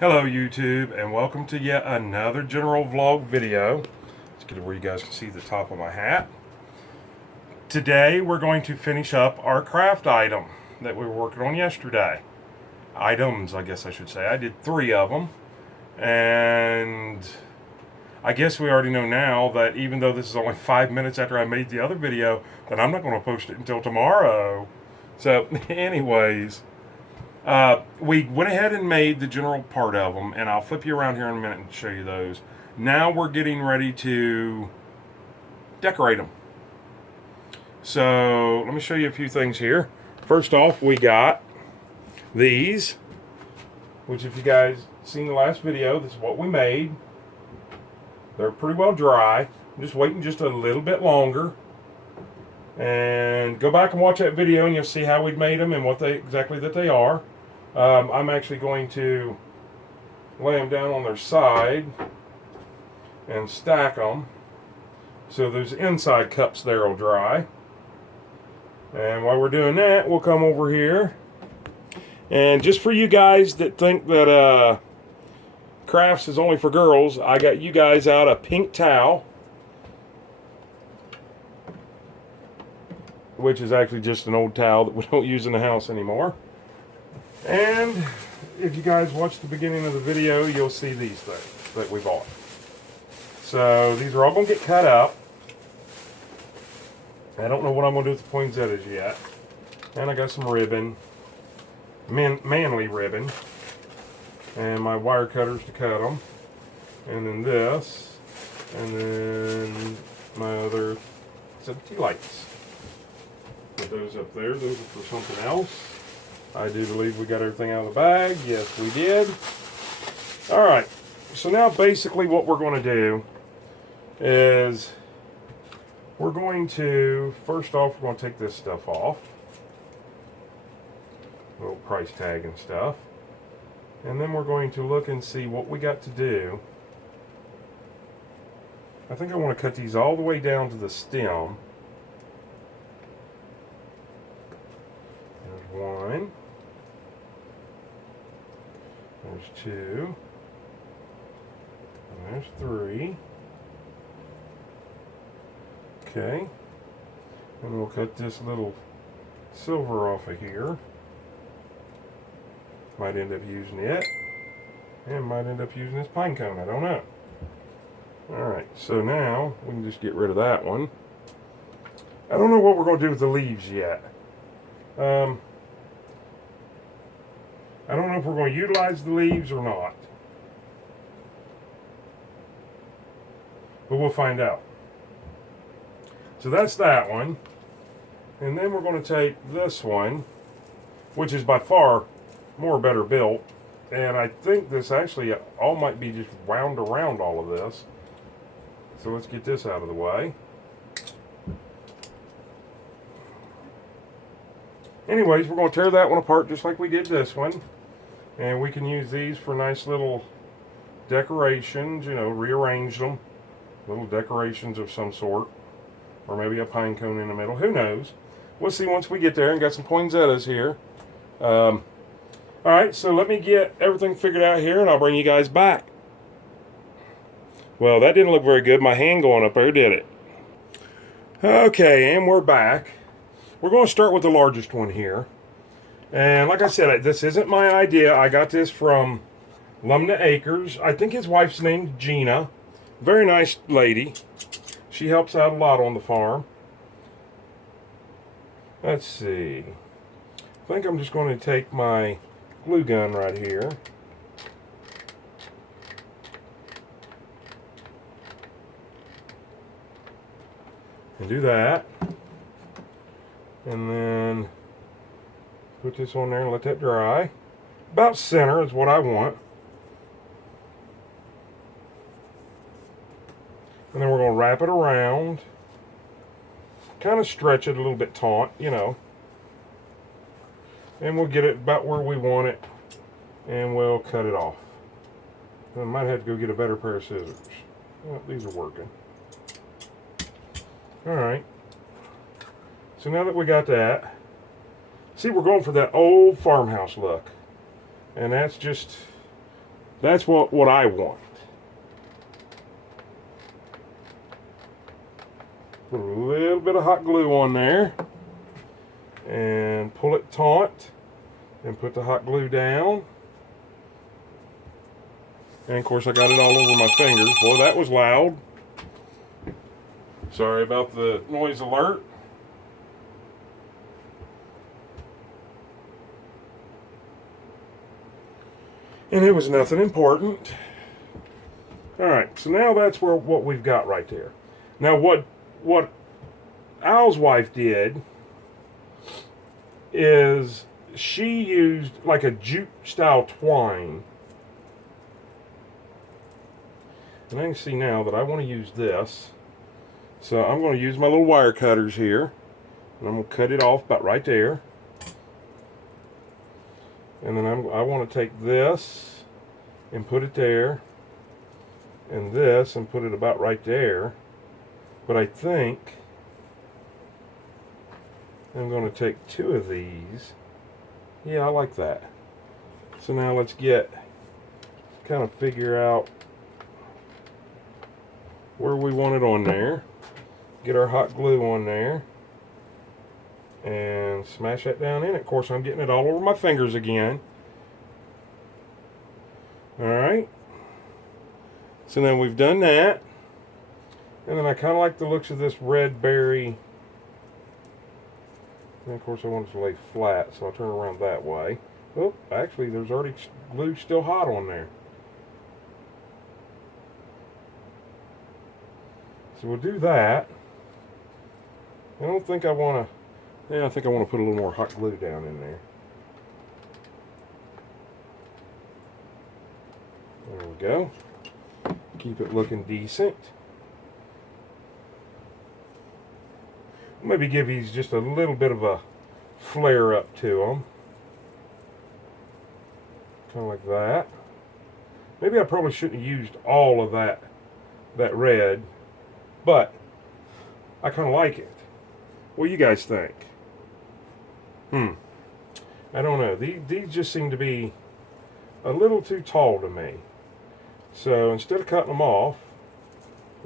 Hello YouTube, and welcome to yet another general vlog video. Let's get it where you guys can see the top of my hat. Today we're going to finish up our craft item that we were working on yesterday. Items, I guess I should say. I did 3 of them, and I guess we already know now that even though this is only 5 minutes after I made the other video, that I'm not going to post it until tomorrow. So anyways, we went ahead and made the general part of them, and I'll flip you around here in a minute and show you those. Now we're getting ready to decorate them. So let me show you a few things here. First off, we got these, which if you guys seen the last video, this is what we made. They're pretty well dry. I'm just waiting just a little bit longer. And go back and watch that video and you'll see how we made them and what they exactly that they are. I'm actually going to lay them down on their side and stack them so those inside cups there will dry. And while we're doing that, we'll come over here, and just for you guys that think that crafts is only for girls, I got you guys out a pink towel, which is actually just an old towel that we don't use in the house anymore. And if you guys watch the beginning of the video, you'll see these things that we bought. So these are all going to get cut up. I don't know what I'm going to do with the poinsettias yet. And I got some ribbon, manly ribbon, and my wire cutters to cut them. And then this, and then my other tea lights. Put those up there. Those are for something else. I do believe we got everything out of the bag. Yes, we did. All right. So now basically what we're going to do is we're going to, first off, we're going to take this stuff off. Little price tag and stuff. And then we're going to look and see what we got to do. I think I want to cut these all the way down to the stem. There's one. There's 2. And there's 3. Okay. And we'll cut this little silver off of here. Might end up using it. And might end up using this pine cone. I don't know. Alright, so now we can just get rid of that one. I don't know what we're going to do with the leaves yet. I don't know if we're going to utilize the leaves or not. But we'll find out. So that's that one. And then we're going to take this one, which is by far more better built. And I think this actually all might be just wound around all of this. So let's get this out of the way. Anyways, we're going to tear that one apart just like we did this one. And we can use these for nice little decorations, you know, rearrange them. Little decorations of some sort. Or maybe a pine cone in the middle. Who knows? We'll see once we get there. And got some poinsettias here. Alright, so let me get everything figured out here and I'll bring you guys back. Well, that didn't look very good. My hand going up there did it. Okay, and we're back. We're going to start with the largest one here. And like I said, this isn't my idea. I got this from Lumnah Acres. I think his wife's named Gina. Very nice lady. She helps out a lot on the farm. Let's see. I think I'm just going to take my glue gun right here. And do that. And then put this on there and let that dry. About center is what I want. And then we're going to wrap it around. Kind of stretch it a little bit taut, you know. And we'll get it about where we want it. And we'll cut it off. I might have to go get a better pair of scissors. Well, these are working. Alright. So now that we got that, see, we're going for that old farmhouse look. And that's just That's what I want. Put a little bit of hot glue on there and pull it taut and put the hot glue down. And of course I got it all over my fingers. Boy, that was loud. Sorry about the noise alert. And it was nothing important. Alright, so now that's what we've got right there. Now what Al's wife did is she used like a jute style twine. And I can see now that I want to use this. So I'm going to use my little wire cutters here. And I'm going to cut it off about right there. And then I want to take this and put it there. And this and put it about right there. But I think I'm going to take two of these. Yeah, I like that. So now let's kind of figure out where we want it on there. Get our hot glue on there. And smash that down in it. Of course, I'm getting it all over my fingers again. Alright. So now we've done that. And then I kind of like the looks of this red berry. And of course I want it to lay flat, so I'll turn around that way. Oh, actually there's already glue still hot on there. So we'll do that. I don't think I want to, yeah, I think I want to put a little more hot glue down in there. There we go. Keep it looking decent. Maybe give these just a little bit of a flare up to them. Kind of like that. Maybe I probably shouldn't have used all of that red, but I kind of like it. What do you guys think? I don't know. These just seem to be a little too tall to me. So instead of cutting them off,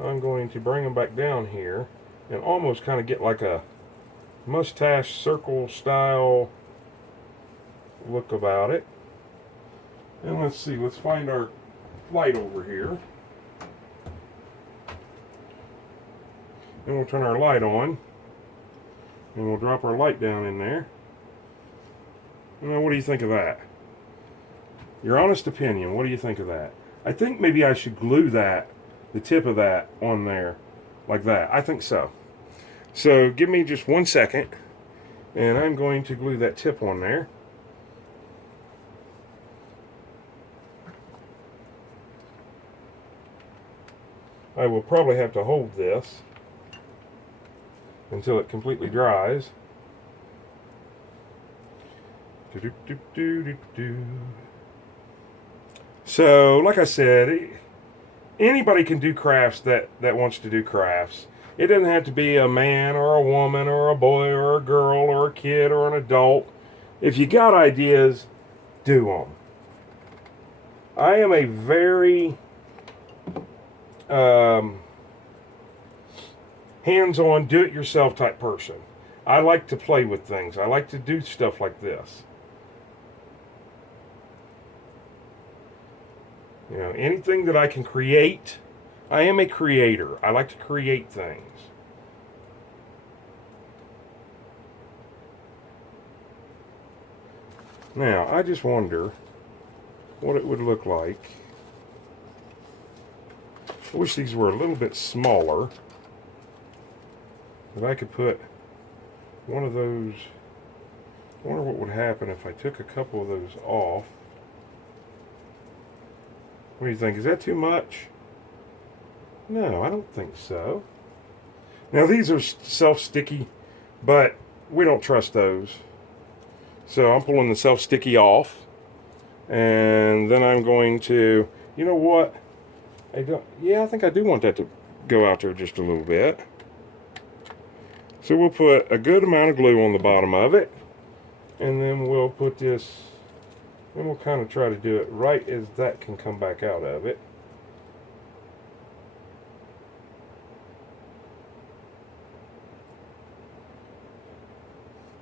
I'm going to bring them back down here and almost kind of get like a mustache circle style look about it. And let's see, let's find our light over here. And we'll turn our light on. And we'll drop our light down in there. Now, what do you think of that? Your honest opinion, what do you think of that? I think maybe I should glue that, the tip of that, on there like that. I think so. So give me just 1 second, and I'm going to glue that tip on there. I will probably have to hold this until it completely dries. So, like I said, anybody can do crafts that wants to do crafts. It doesn't have to be a man or a woman or a boy or a girl or a kid or an adult. If you got ideas, do them. I am a very hands-on, do-it-yourself type person. I like to play with things. I like to do stuff like this. You know, anything that I can create, I am a creator. I like to create things. Now, I just wonder what it would look like. I wish these were a little bit smaller. But I could put one of those. I wonder what would happen if I took a couple of those off. What do you think? Is that too much? No, I don't think so. Now these are self-sticky, but we don't trust those. So I'm pulling the self-sticky off. And then I'm going to, you know what? I think I do want that to go out there just a little bit. So we'll put a good amount of glue on the bottom of it. And then we'll put this And we'll kind of try to do it right as that can come back out of it.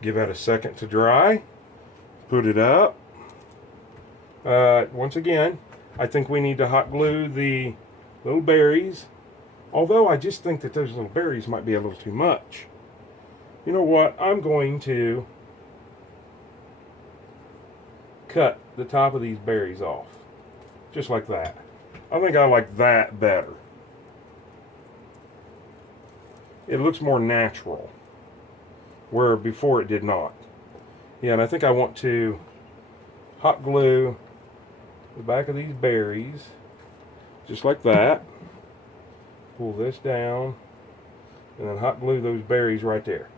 Give that a second to dry. Put it up. Once again, I think we need to hot glue the little berries. Although I just think that those little berries might be a little too much. You know what? I'm going to cut the top of these berries off. Just like that. I think I like that better. It looks more natural, where before it did not. Yeah, and I think I want to hot glue the back of these berries, just like that. Pull this down, and then hot glue those berries right there.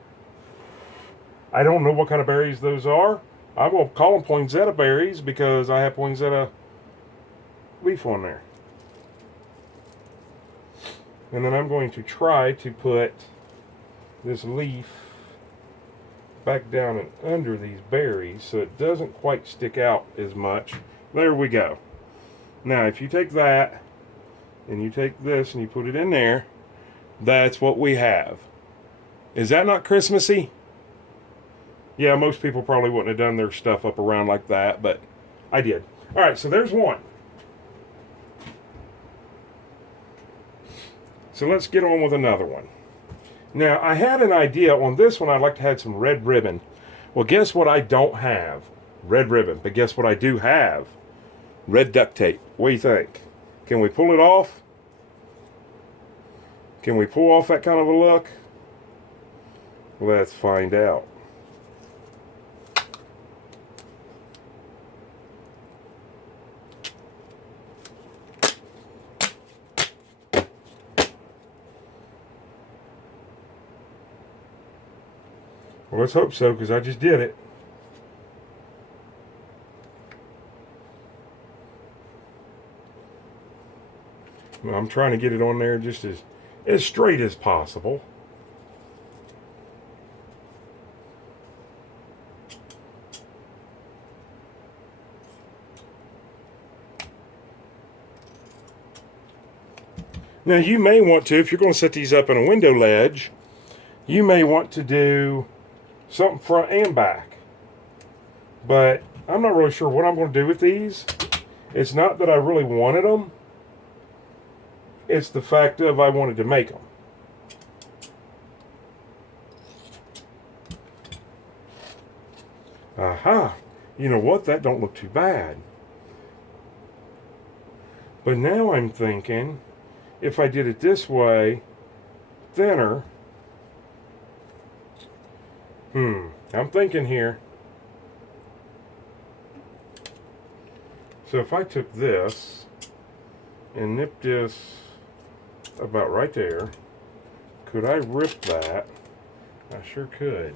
I don't know what kind of berries those are. I will call them poinsettia berries because I have poinsettia leaf on there. And then I'm going to try to put this leaf back down and under these berries so it doesn't quite stick out as much. There we go. Now if you take that and you take this and you put it in there, that's what we have. Is that not Christmassy? Yeah, most people probably wouldn't have done their stuff up around like that, but I did. All right, so there's one. So let's get on with another one. Now, I had an idea on this one. I'd like to have some red ribbon. Well, guess what I don't have? Red ribbon. But guess what I do have? Red duct tape. What do you think? Can we pull it off? Can we pull off that kind of a look? Let's find out. Well, let's hope so, because I just did it. Well, I'm trying to get it on there just as straight as possible. Now, you may want to, if you're going to set these up in a window ledge, you may want to do something front and back. But I'm not really sure what I'm going to do with these. It's not that I really wanted them. It's the fact of I wanted to make them. Aha. You know what? That don't look too bad. But now I'm thinking, if I did it this way, thinner. I'm thinking here. So if I took this and nipped this about right there, could I rip that? I sure could.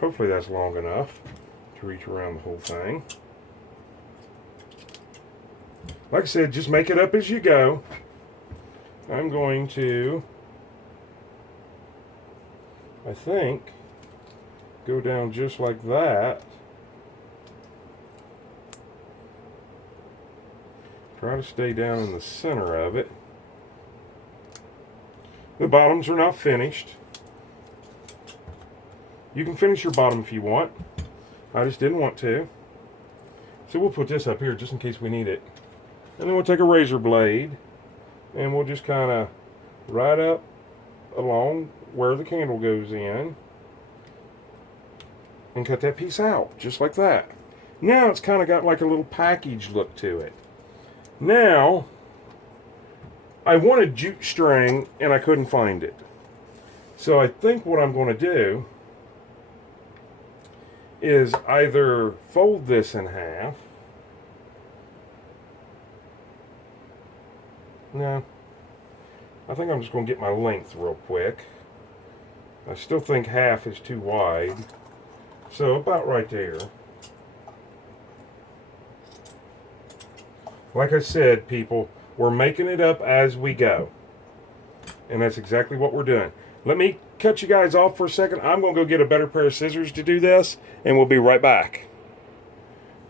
Hopefully that's long enough to reach around the whole thing. Like I said, just make it up as you go. I'm going to, I think, go down just like that. Try to stay down in the center of it. The bottoms are not finished. You can finish your bottom if you want. I just didn't want to. So we'll put this up here just in case we need it. And then we'll take a razor blade and we'll just kind of right up along where the candle goes in and cut that piece out just like that. Now it's kind of got like a little package look to it. Now I wanted jute string and I couldn't find it. So I think what I'm going to do is either fold this in half. No, I think I'm just going to get my length real quick. I still think half is too wide, so about right there. Like I said, people, We're making it up as we go. And that's exactly what we're doing. Let me cut you guys off for a second. I'm going to go get a better pair of scissors to do this, and we'll be right back.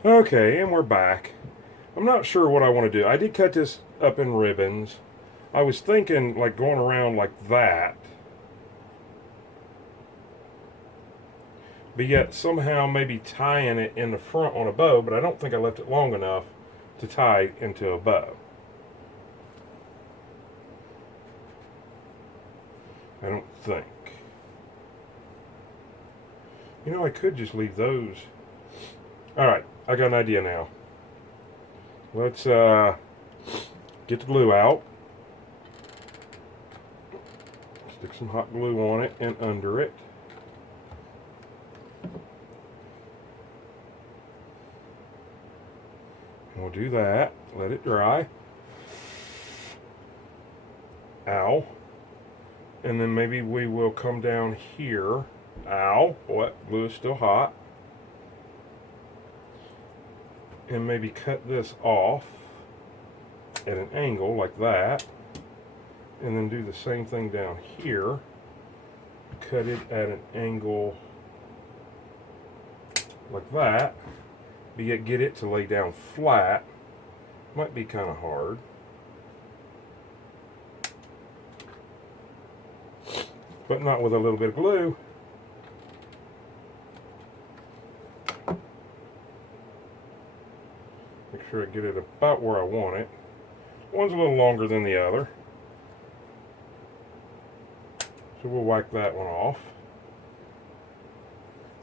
Okay, and we're back. I'm not sure what I want to do. I did cut this up in ribbons. I was thinking like going around like that, but yet somehow maybe tying it in the front on a bow, but I don't think I left it long enough to tie into a bow. I don't think. You know, I could just leave those. Alright, I got an idea now. Let's get the glue out. Stick some hot glue on it and under it. And we'll do that. Let it dry. Ow. And then maybe we will come down here. Ow. Boy, glue is still hot. And maybe cut this off at an angle like that. And then do the same thing down here. Cut it at an angle like that. But yet get it to lay down flat. Might be kind of hard. But not with a little bit of glue. Make sure I get it about where I want it. One's a little longer than the other. So we'll wipe that one off.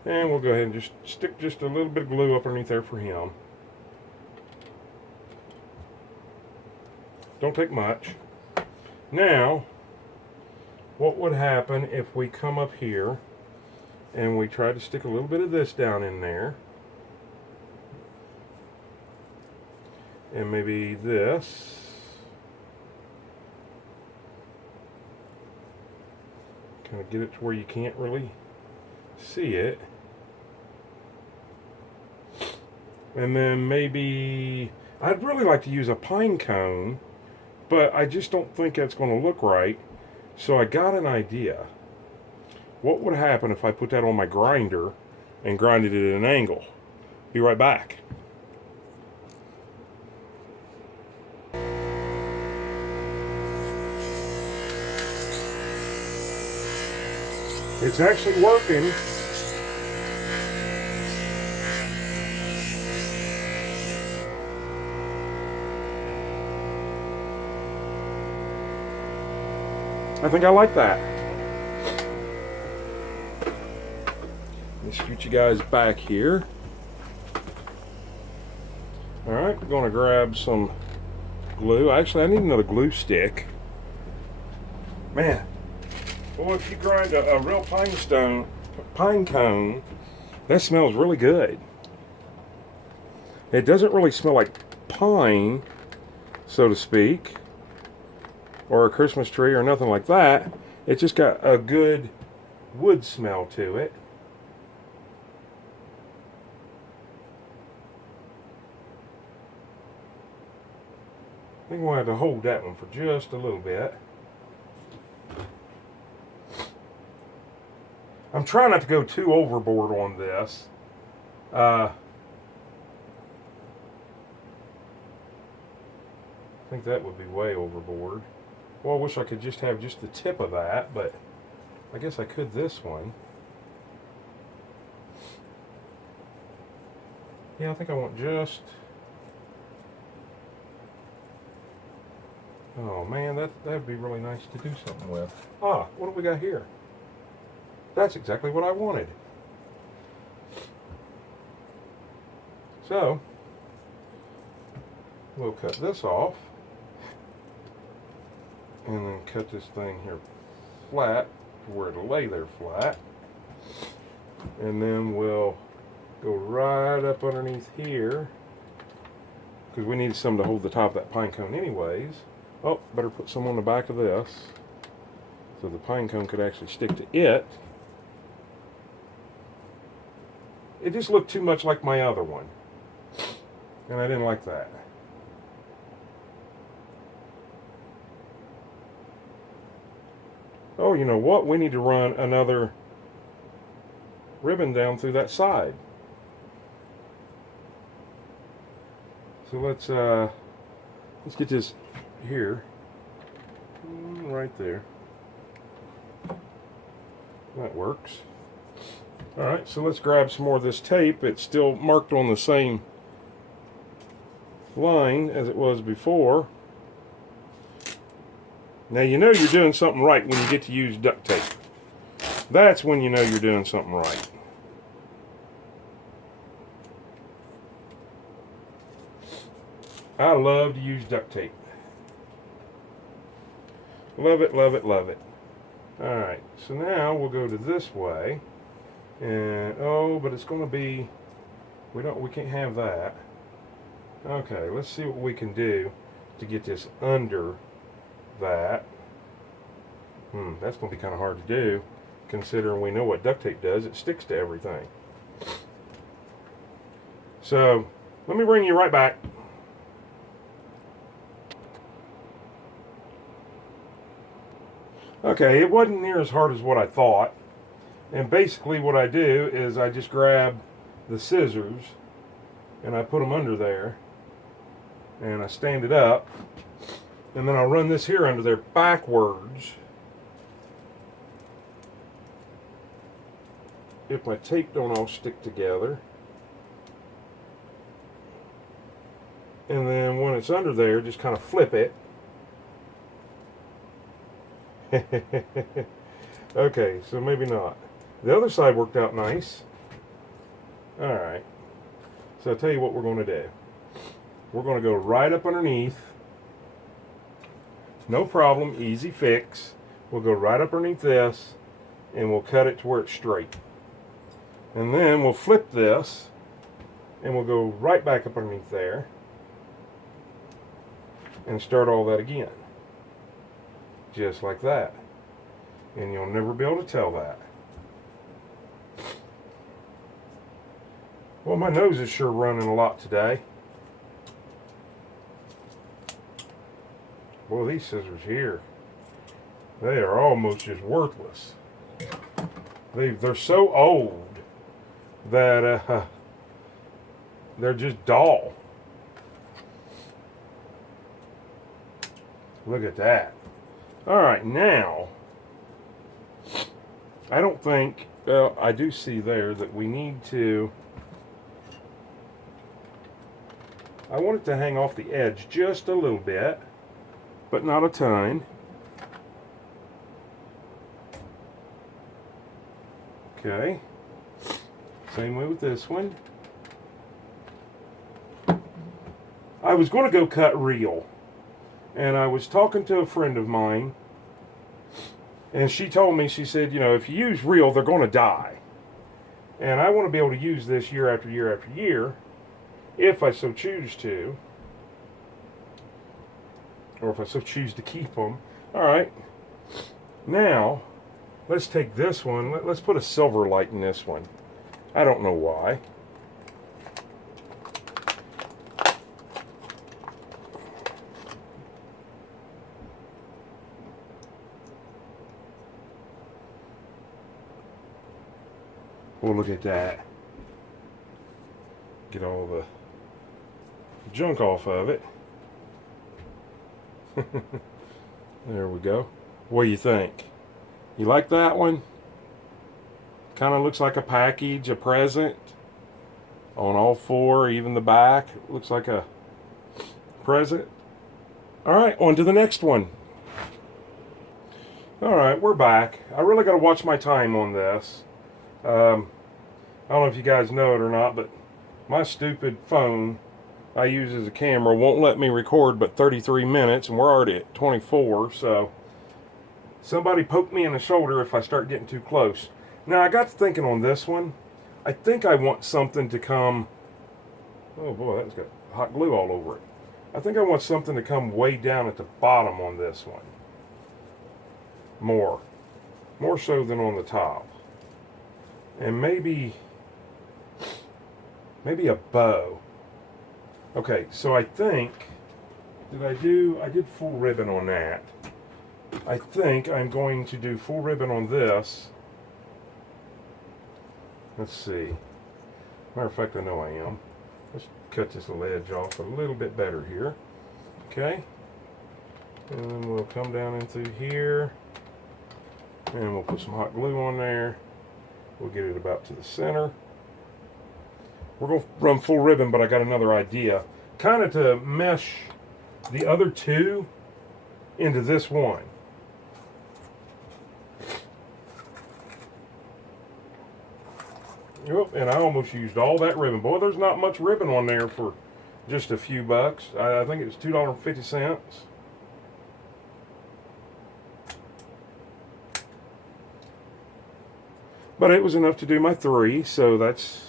And we'll go ahead and just stick just a little bit of glue up underneath there for him. Don't take much. Now, what would happen if we come up here and we try to stick a little bit of this down in there? And maybe this. Kind of get it to where you can't really see it. And then maybe, I'd really like to use a pine cone, but I just don't think that's going to look right. So I got an idea. What would happen if I put that on my grinder and grinded it at an angle? Be right back. It's actually working. I think I like that. Let me scoot you guys back here. Alright, we're going to grab some glue. Actually, I need another glue stick. Man, boy, if you grind a real pine cone, that smells really good. It doesn't really smell like pine, so to speak, or a Christmas tree or nothing like that. It's just got a good wood smell to it. I think we'll have to hold that one for just a little bit. I'm trying not to go too overboard on this. I think that would be way overboard. Well, I wish I could just have just the tip of that, but I guess I could this one. Yeah, I think I want just... Oh man, that'd be really nice to do something with. Ah, what do we got here? That's exactly what I wanted. So, we'll cut this off. And then cut this thing here flat to where it'll lay there flat. And then we'll go right up underneath here, because we need some to hold the top of that pine cone anyways. Oh, better put some on the back of this so the pine cone could actually stick to it. It just looked too much like my other one, and I didn't like that. Oh, you know what? We need to run another ribbon down through that side. So let's get this here, right there. That works. All right, so let's grab some more of this tape. It's still marked on the same line as it was before. Now you know you're doing something right when you get to use duct tape. That's when you know you're doing something right. I love to use duct tape. Love it, love it, love it. Alright, so now we'll go to this way. And oh, but it's gonna be, we can't have that. Okay, let's see what we can do to get this under that. That's gonna be kind of hard to do, considering we know what duct tape does. It sticks to everything. So let me bring you right back. Okay, it wasn't near as hard as what I thought. And basically what I do is I just grab the scissors and I put them under there and I stand it up, and then I'll run this here under there backwards. If my tape don't all stick together. And then when it's under there, just kind of flip it. Okay, so maybe not. The other side worked out nice. Alright. So I'll tell you what we're going to do. We're going to go right up underneath. No problem, easy fix. We'll go right up underneath this and we'll cut it to where it's straight. And then we'll flip this and we'll go right back up underneath there and start all that again. Just like that. And you'll never be able to tell that. Well, my nose is sure running a lot today. Boy, these scissors here, they are almost just worthless. They're so old that they're just dull. Look at that. All right, now, I don't think, well, I do see there that we need to, I want it to hang off the edge just a little bit, but not a ton. Okay, same way with this one. I was going to go cut real, and I was talking to a friend of mine, and she told me, she said, you know, if you use real, they're going to die. And I want to be able to use this year after year after year, if I so choose to, or if I so choose to keep them. All right, now let's take this one. Let's put a silver light in this one. I don't know why. Well, look at that. Get all the junk off of it. There we go. What do you think? You like that one? Kind of looks like a package, a present. On all four, even the back. Looks like a present. Alright, on to the next one. Alright, we're back. I really got to watch my time on this. I don't know if you guys know it or not, but my stupid phone I use as a camera won't let me record but 33 minutes, and we're already at 24, so somebody poke me in the shoulder if I start getting too close. Now, I got to thinking on this one. I think I want something to come, oh boy, that's got hot glue all over it. I think I want something to come way down at the bottom on this one. More so than on the top. And maybe a bow. Okay, so I think, I did full ribbon on that. I think I'm going to do full ribbon on this. Let's see. Matter of fact, I know I am. Let's cut this little edge off a little bit better here. Okay. And then we'll come down in through here. And we'll put some hot glue on there. We'll get it about to the center. We're going to run full ribbon, but I got another idea. Kind of to mesh the other two into this one. Yep, and I almost used all that ribbon. Boy, there's not much ribbon on there for just a few bucks. I think it's $2.50. But it was enough to do my 3, so that's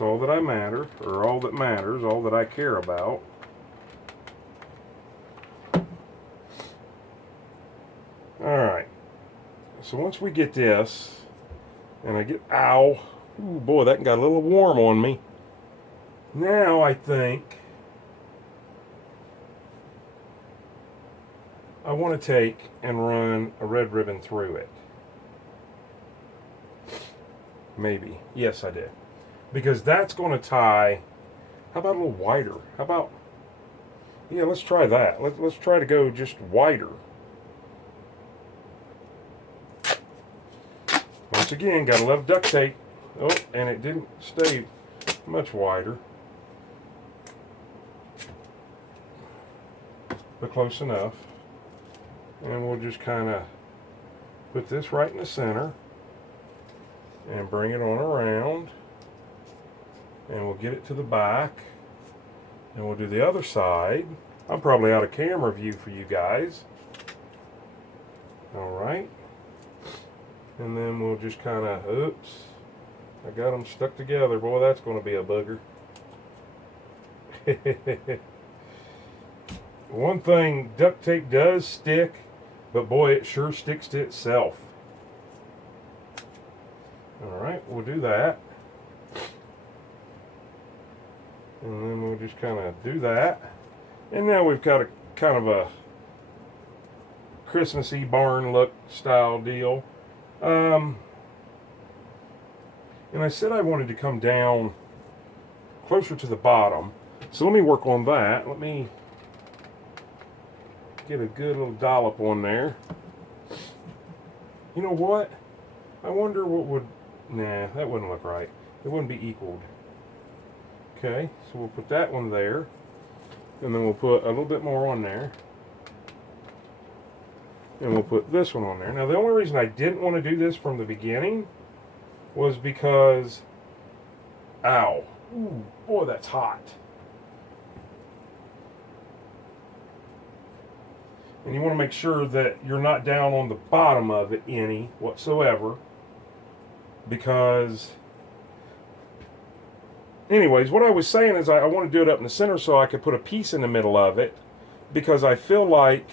all that matters, all that I care about. Alright, so once we get this, and I get, ow, ooh, boy, that got a little warm on me. Now I think I want to take and run a red ribbon through it. Maybe. Yes, I did. Because that's going to tie, how about a little wider? How about, yeah, let's try that. Let's try to go just wider. Once again, gotta love duct tape. Oh, and it didn't stay much wider. But close enough. And we'll just kind of put this right in the center. And bring it on around. And we'll get it to the back. And we'll do the other side. I'm probably out of camera view for you guys. Alright. And then we'll just kind of, oops, I got them stuck together. Boy, that's going to be a booger. One thing, duct tape does stick, but boy, it sure sticks to itself. Alright, we'll do that. And then we'll just kind of do that. And now we've got a kind of a Christmassy barn look style deal. And I said I wanted to come down closer to the bottom. So let me work on that. Let me get a good little dollop on there. You know what? I wonder what would... Nah, that wouldn't look right. It wouldn't be equaled. Okay, so we'll put that one there. And then we'll put a little bit more on there. And we'll put this one on there. Now, the only reason I didn't want to do this from the beginning was because... Ow. Ooh, boy, that's hot. And you want to make sure that you're not down on the bottom of it any whatsoever. Because... Anyways, what I was saying is I want to do it up in the center so I could put a piece in the middle of it. Because I feel like,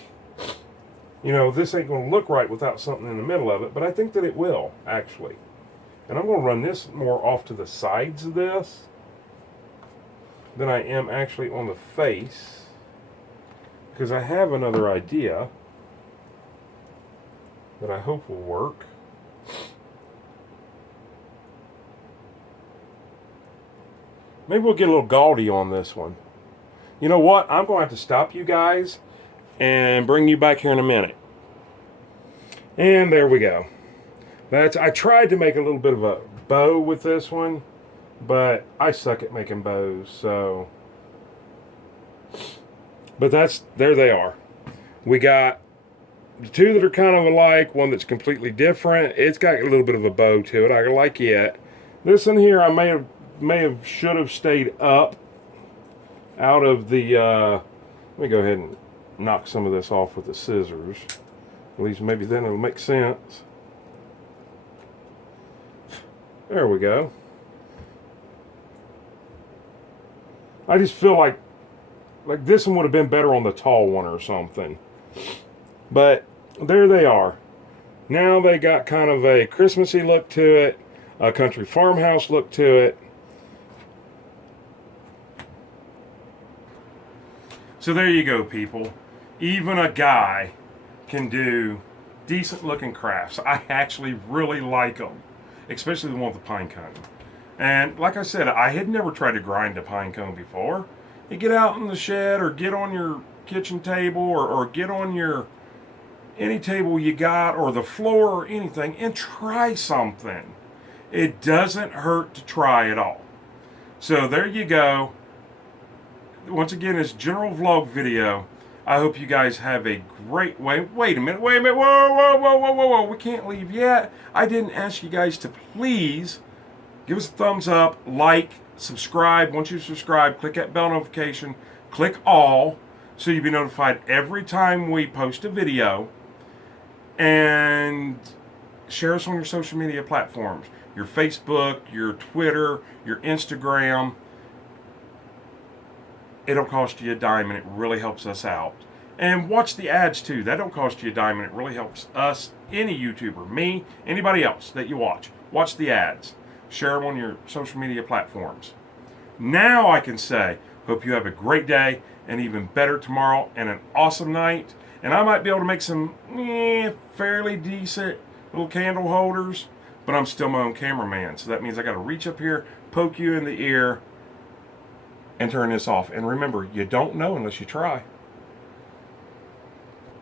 you know, this ain't going to look right without something in the middle of it. But I think that it will, actually. And I'm going to run this more off to the sides of this than I am actually on the face. Because I have another idea that I hope will work. Maybe we'll get a little gaudy on this one. You know what? I'm going to have to stop you guys and bring you back here in a minute. And there we go. I tried to make a little bit of a bow with this one, but I suck at making bows, so... But there they are. We got the two that are kind of alike, one that's completely different. It's got a little bit of a bow to it. I like it. This one here, I should have stayed up out of the, let me go ahead and knock some of this off with the scissors. At least maybe then it'll make sense. There we go. I just feel like this one would have been better on the tall one or something. But there they are. Now they got kind of a Christmassy look to it, a country farmhouse look to it. So there you go, people. Even a guy can do decent looking crafts. I actually really like them, especially the one with the pine cone. And like I said, I had never tried to grind a pine cone before. You get out in the shed or get on your kitchen table or get on your any table you got or the floor or anything and try something. It doesn't hurt to try at all. So there you go. Once again, it's general vlog video. I hope you guys have a great wait a minute, whoa, we can't leave yet. I didn't ask you guys to please give us a thumbs up, like, subscribe. Once you subscribe, click that bell notification, click all, so you'll be notified every time we post a video. And share us on your social media platforms, your Facebook, your Twitter, your Instagram. It don't cost you a dime, and it really helps us out. And watch the ads too. That don't cost you a dime, and it really helps us, any YouTuber, me, anybody else that you watch. Watch the ads. Share them on your social media platforms. Now I can say, hope you have a great day, and even better tomorrow, and an awesome night. And I might be able to make some fairly decent little candle holders, but I'm still my own cameraman. So that means I got to reach up here, poke you in the ear, and turn this off. And remember, you don't know unless you try.